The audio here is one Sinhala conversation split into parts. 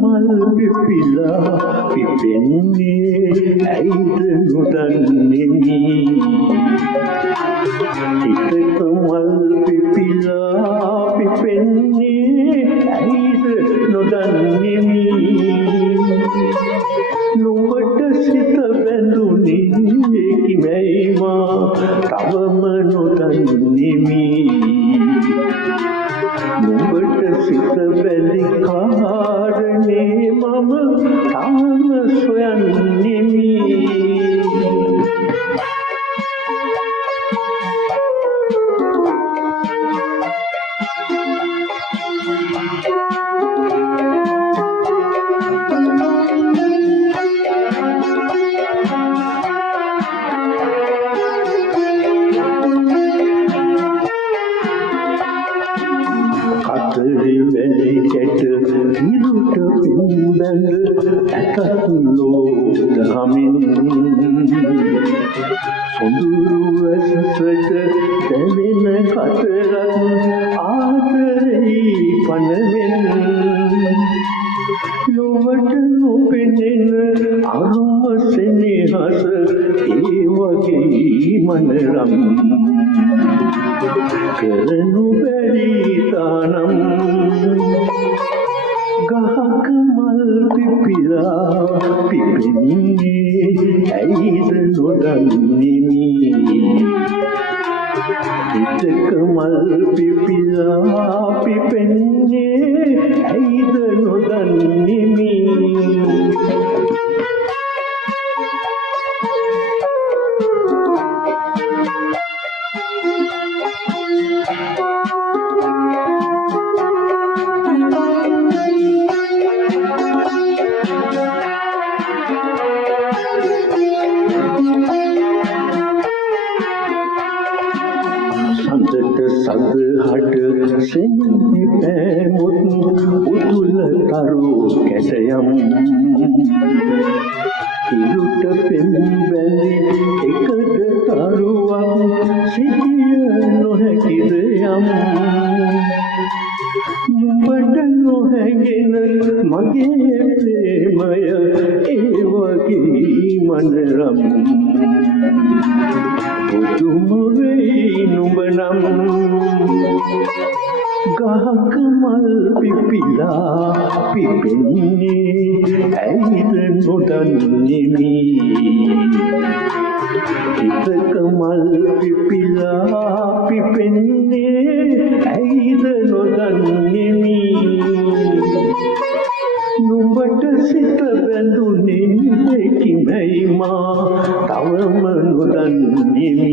මල් පිපිලා පිපෙන්නේ ඇයිද නොදන්නේ හිතක මල් පිපිලා පිපෙන්නේ ඇයිද නොදන්නේ නුඹට සිත බැඳුනේ කිමයි මා තවම නොදන්නේ නුඹට සිත බැඳි කාරණේ මම තාම සොයන්නේ වැලි කැට හිරුට පින්බැඳ ඇතත්ලෝ දහමින් සොඳුරු ඇසට දැවෙන කතරත් ආදරෙහි පනවෙන් ලොවට නොපෙනෙන අරුම සෙනෙහස ඒ වගේ මනරම් කරනු බැරි තානම් ගහක මල් පිපිලා පිපෙන්නේ ඇයිද නොදන්නේ හිතක මල් පිපිලා පිපෙන්නේ ඇයිද නොදන්නේ සඳට සඳහට සෙන්නේ පෑමුත් උතුල තරු කැටයම් හිරුට පෙම් බැඳි එකද තරුවක් සිටිය නොහැකිද යම් නුඹට නොහැගෙන මගේ ප්‍රේමය ඒ වගේ මනරම් පුදුම වෙයි නුඹ නම් ගහක මල් පිපිලා පිපෙන්නේ ඇයිද නොදන්නේ හිතක මල් පිපිලා පිපෙන්නේ ඇයිද නොදන්නේ නුඹට සිත බැඳුනේ කිමයි මා තවම නොදන්නේ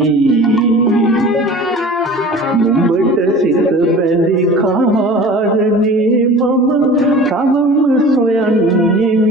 නුඹට සිත බැඳි කාරණේ මම තවම සොයන්නේ